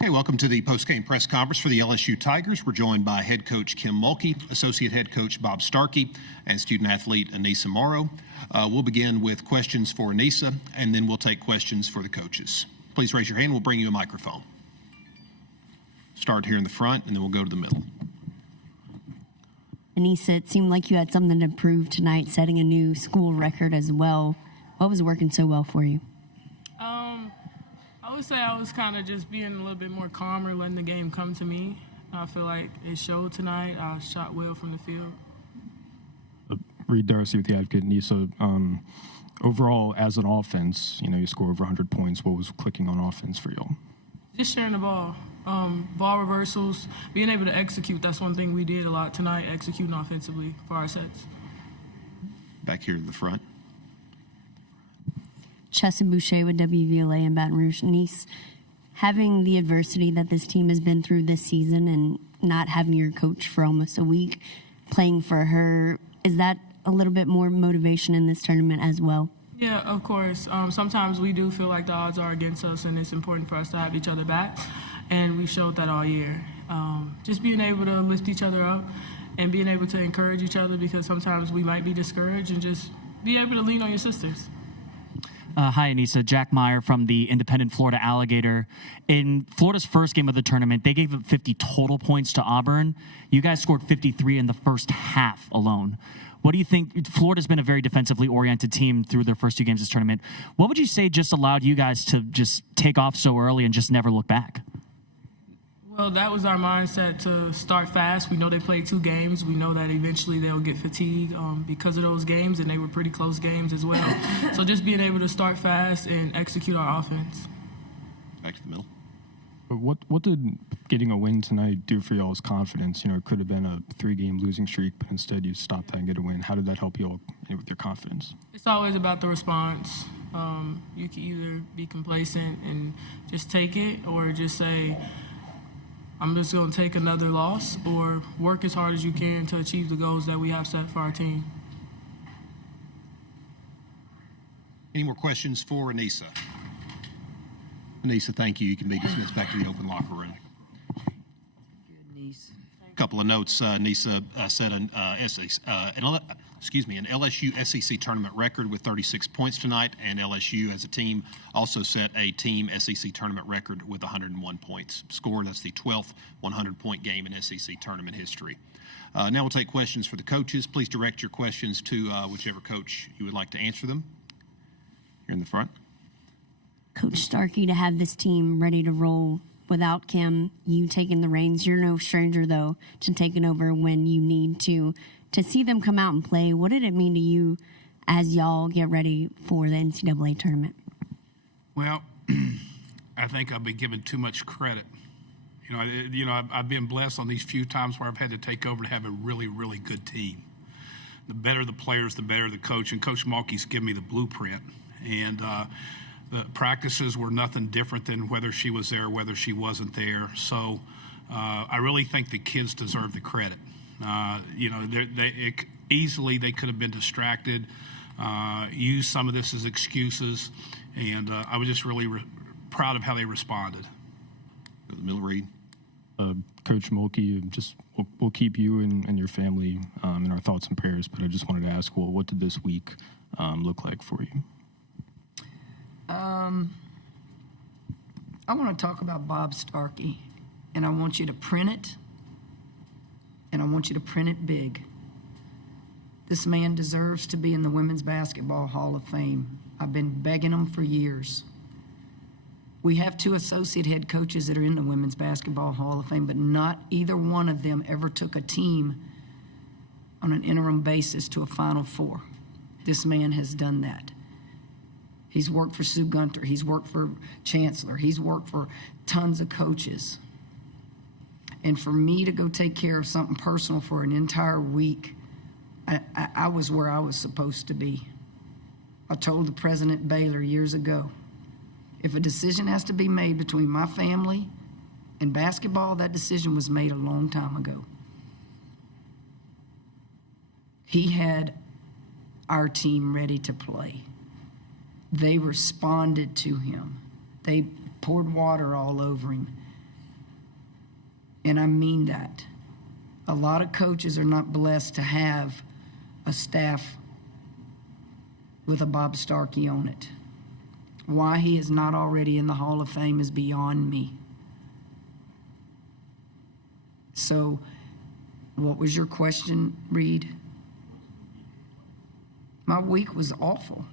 Okay, welcome to the post-game press conference for the LSU Tigers. We're joined by head coach Kim Mulkey, associate head coach Bob Starkey, and student-athlete Anissa Morrow. We'll begin with questions for Anissa, and then we'll take questions for the coaches. Please raise your hand. We'll bring you a microphone. Start here in the front, and then we'll go to the middle. Anissa, it seemed like you had something to prove tonight, setting a new school record as well. What was working so well for you? I would say I was kind of just being a little bit more calmer, letting the game come to me. I feel like it showed tonight. I shot well from the field. Reed Darcy with the Advocate. Anissa, overall, as an offense, you score over 100 points. What was clicking on offense for y'all? Just sharing the ball. Ball reversals, being able to execute. That's one thing we did a lot tonight, executing offensively for our sets. Back here in the front. Chesson Boucher with WVLA in Baton Rouge. Nice, having the adversity that this team has been through this season and not having your coach for almost a week, playing for her, is that a little bit more motivation in this tournament as well? Yeah, of course. Sometimes we do feel like the odds are against us, and it's important for us to have each other back, and we showed that all year. Just being able to lift each other up and being able to encourage each other, because sometimes we might be discouraged, and just be able to lean on your sisters. Hi, Anissa. Jack Meyer from the Independent Florida Alligator. In Florida's first game of the tournament, they gave up 50 total points to Auburn. You guys scored 53 in the first half alone. What do you think? Florida's been a very defensively oriented team through their first two games of this tournament. What would you say just allowed you guys to just take off so early and just never look back? Well, that was our mindset, to start fast. We know they played 2 games. We know that eventually they'll get fatigued because of those games, and they were pretty close games as well. So just being able to start fast and execute our offense. Back to the middle. What did getting a win tonight do for y'all's confidence? It could have been a 3-game losing streak, but instead you stopped that and get a win. How did that help y'all with your confidence? It's always about the response. You can either be complacent and just take it, or just say, I'm just going to take another loss, or work as hard as you can to achieve the goals that we have set for our team. Any more questions for Anissa? Anissa, thank you. You can be dismissed back to the open locker room. A couple of notes. Anissa set an LSU SEC tournament record with 36 points tonight, and LSU as a team also set a team SEC tournament record with 101 points scored. That's the 12th 100-point game in SEC tournament history. Now we'll take questions for the coaches. Please direct your questions to whichever coach you would like to answer them. Here in the front. Coach Starkey, to have this team ready to roll without Kim, you taking the reins. You're no stranger, though, to taking over when you need to see them come out and play. What did it mean to you as y'all get ready for the NCAA tournament? Well, I think I've been given too much credit. I've been blessed on these few times where I've had to take over to have a really, really good team. The better the players, the better the coach, and Coach Mulkey's given me the blueprint. And the practices were nothing different than whether she was there or whether she wasn't there. So I really think the kids deserve the credit. Easily they could have been distracted, used some of this as excuses, and I was just really proud of how they responded. Go to the middle, Reed. Coach Mulkey, we'll keep you and your family in our thoughts and prayers, but I just wanted to ask, what did this week look like for you? I want to talk about Bob Starkey, and I want you to print it, and I want you to print it big. This man deserves to be in the Women's Basketball Hall of Fame. I've been begging him for years. We have 2 associate head coaches that are in the Women's Basketball Hall of Fame, but not either one of them ever took a team on an interim basis to a Final Four. This man has done that. He's worked for Sue Gunter. He's worked for Chancellor. He's worked for tons of coaches. And for me to go take care of something personal for an entire week, I was where I was supposed to be. I told the President Baylor years ago, if a decision has to be made between my family and basketball, that decision was made a long time ago. He had our team ready to play. They responded to him. They poured water all over him. And I mean that. A lot of coaches are not blessed to have a staff with a Bob Starkey on it. Why he is not already in the Hall of Fame is beyond me. So, what was your question, Reed? My week was awful.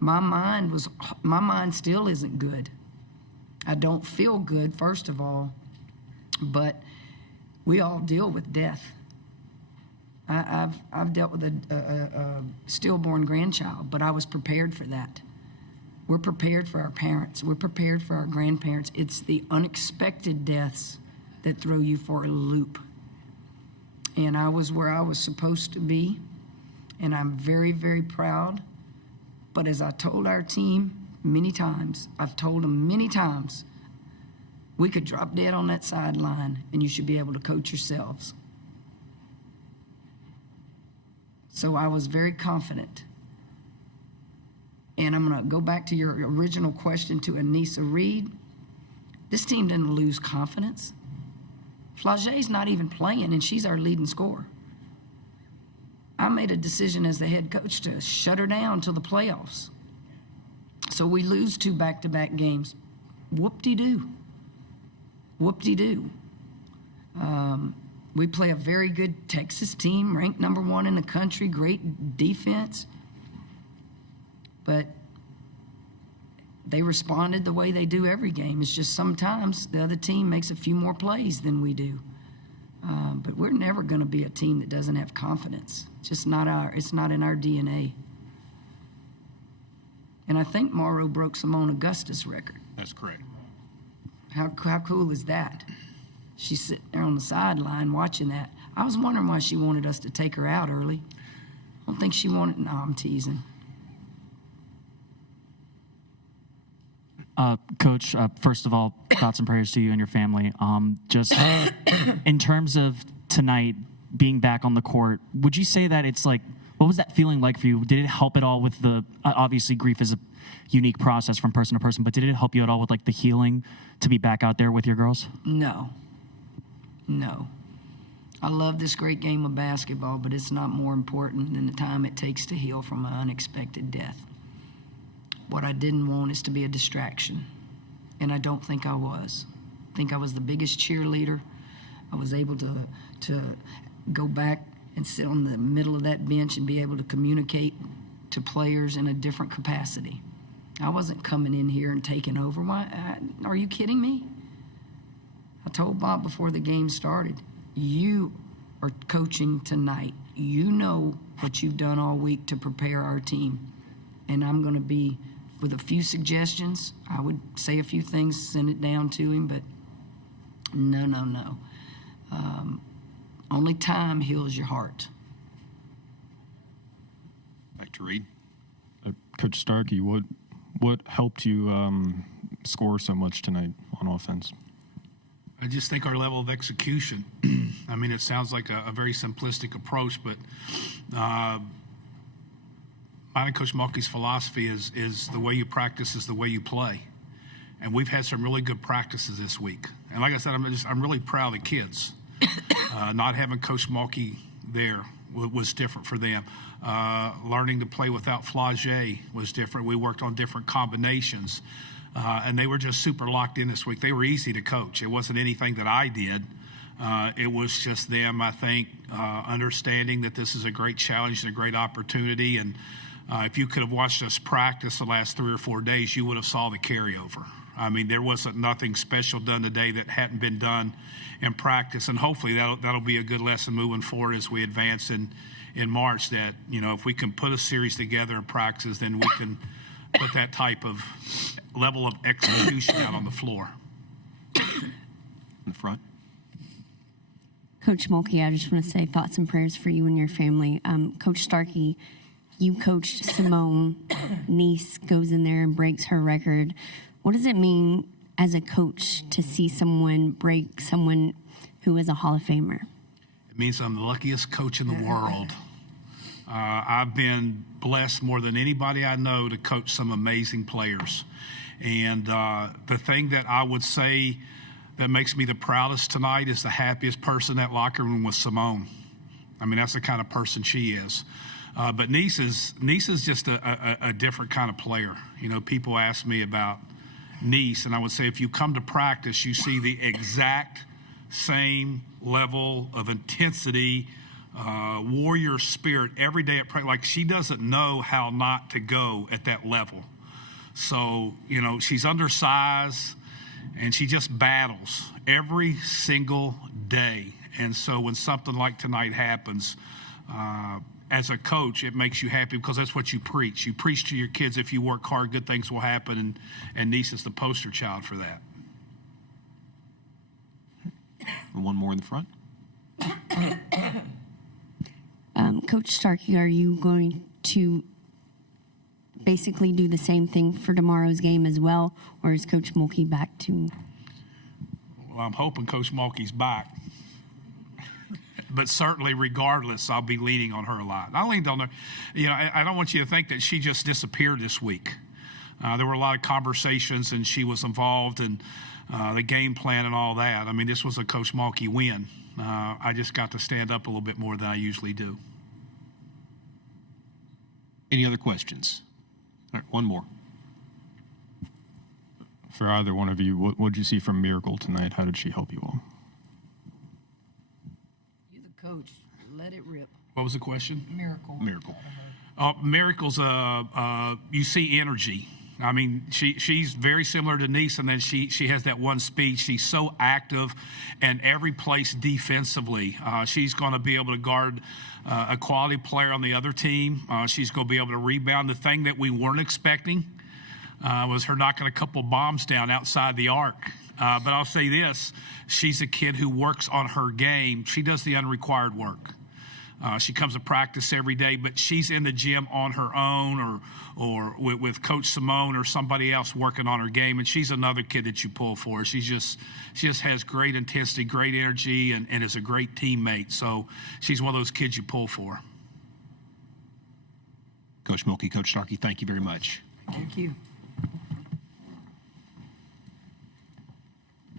My mind still isn't good. I don't feel good, first of all, but we all deal with death. I've dealt with a stillborn grandchild, but I was prepared for that. We're prepared for our parents. We're prepared for our grandparents. It's the unexpected deaths that throw you for a loop. And I was where I was supposed to be, and I'm very, very proud. But as I told our team many times, I've told them many times, we could drop dead on that sideline, and you should be able to coach yourselves. So I was very confident. And I'm going to go back to your original question to Anissa Reed. This team didn't lose confidence. Flage's not even playing, and she's our leading scorer. I made a decision as the head coach to shut her down till the playoffs. So we lose 2 back-to-back games. Whoop-de-doo. Whoop-de-doo. We play a very good Texas team, ranked number 1 in the country, great defense. But they responded the way they do every game. It's just sometimes the other team makes a few more plays than we do. But we're never going to be a team that doesn't have confidence. It's not in our DNA. And I think Morrow broke Simone Augusta's record. That's correct. How cool is that? She's sitting there on the sideline watching that. I was wondering why she wanted us to take her out early. I don't think she wanted. No, I'm teasing. Coach, first of all, thoughts and prayers to you and your family. Just in terms of tonight being back on the court, would you say that it's like, what was that feeling like for you? Did it help at all with the, obviously grief is a unique process from person to person, but did it help you at all with like the healing to be back out there with your girls? No. I love this great game of basketball, but it's not more important than the time it takes to heal from an unexpected death. What I didn't want is to be a distraction, and I don't think I was. I think I was the biggest cheerleader. I was able to go back and sit on the middle of that bench and be able to communicate to players in a different capacity. I wasn't coming in here and taking over. Why? Are you kidding me? I told Bob before the game started, you are coaching tonight. You know what you've done all week to prepare our team, and I'm going to be with a few suggestions. I would say a few things, send it down to him, but no. Only time heals your heart. Back to Reed. Coach Starkey, what helped you score so much tonight on offense? I just think our level of execution. I mean, it sounds like a very simplistic approach, but mine and Coach Mulkey's philosophy is the way you practice is the way you play. And we've had some really good practices this week. And like I said, I'm really proud of the kids. Not having Coach Mulkey there was different for them. Learning to play without Flage was different. We worked on different combinations. And they were just super locked in this week. They were easy to coach. It wasn't anything that I did. It was just them, I think, understanding that this is a great challenge and a great opportunity. And if you could have watched us practice the last 3 or 4 days, you would have saw the carryover. I mean, there wasn't nothing special done today that hadn't been done in practice. And hopefully that'll be a good lesson moving forward as we advance in March, that, if we can put a series together in practice, then we can put that type of level of execution out on the floor. In the front. Coach Mulkey, I just want to say thoughts and prayers for you and your family. Coach Starkey, you coached Simone. Niece goes in there and breaks her record. What does it mean as a coach to see someone break someone who is a Hall of Famer? It means I'm the luckiest coach in the world. I've been blessed more than anybody I know to coach some amazing players. And the thing that I would say that makes me the proudest tonight is the happiest person in that locker room was Simone. I mean, that's the kind of person she is. But Nice is just a different kind of player. You know, people ask me about Nice, and I would say if you come to practice, you see the exact same level of intensity, warrior spirit every day at practice. Like, she doesn't know how not to go at that level. So, you know, she's undersized, and she just battles every single day. And so when something like tonight happens, as a coach, it makes you happy because that's what you preach. You preach to your kids, if you work hard, good things will happen, and Nice is the poster child for that. One more in the front. Coach Starkey, are you going to basically do the same thing for tomorrow's game as well, or is Coach Mulkey back to? Well, I'm hoping Coach Mulkey's back. But certainly, regardless, I'll be leaning on her a lot. I leaned on her. You know, I don't want you to think that she just disappeared this week. There were a lot of conversations, and she was involved in the game plan and all that. I mean, this was a Coach Mulkey win. I just got to stand up a little bit more than I usually do. Any other questions? All right, one more. For either one of you, what did you see from Miracle tonight? How did she help you all? You're the coach. Let it rip. What was the question? Miracle. Miracle's, you see energy. I mean, she's very similar to Nice, and then she has that one speed. She's so active in every place defensively. She's going to be able to guard a quality player on the other team. She's going to be able to rebound. The thing that we weren't expecting was her knocking a couple bombs down outside the arc. But I'll say this, she's a kid who works on her game. She does the unrequired work. She comes to practice every day, but she's in the gym on her own or with Coach Simone or somebody else working on her game, and she's another kid that you pull for. She just has great intensity, great energy, and is a great teammate. So she's one of those kids you pull for. Coach Mulkey, Coach Starkey, thank you very much. Thank you.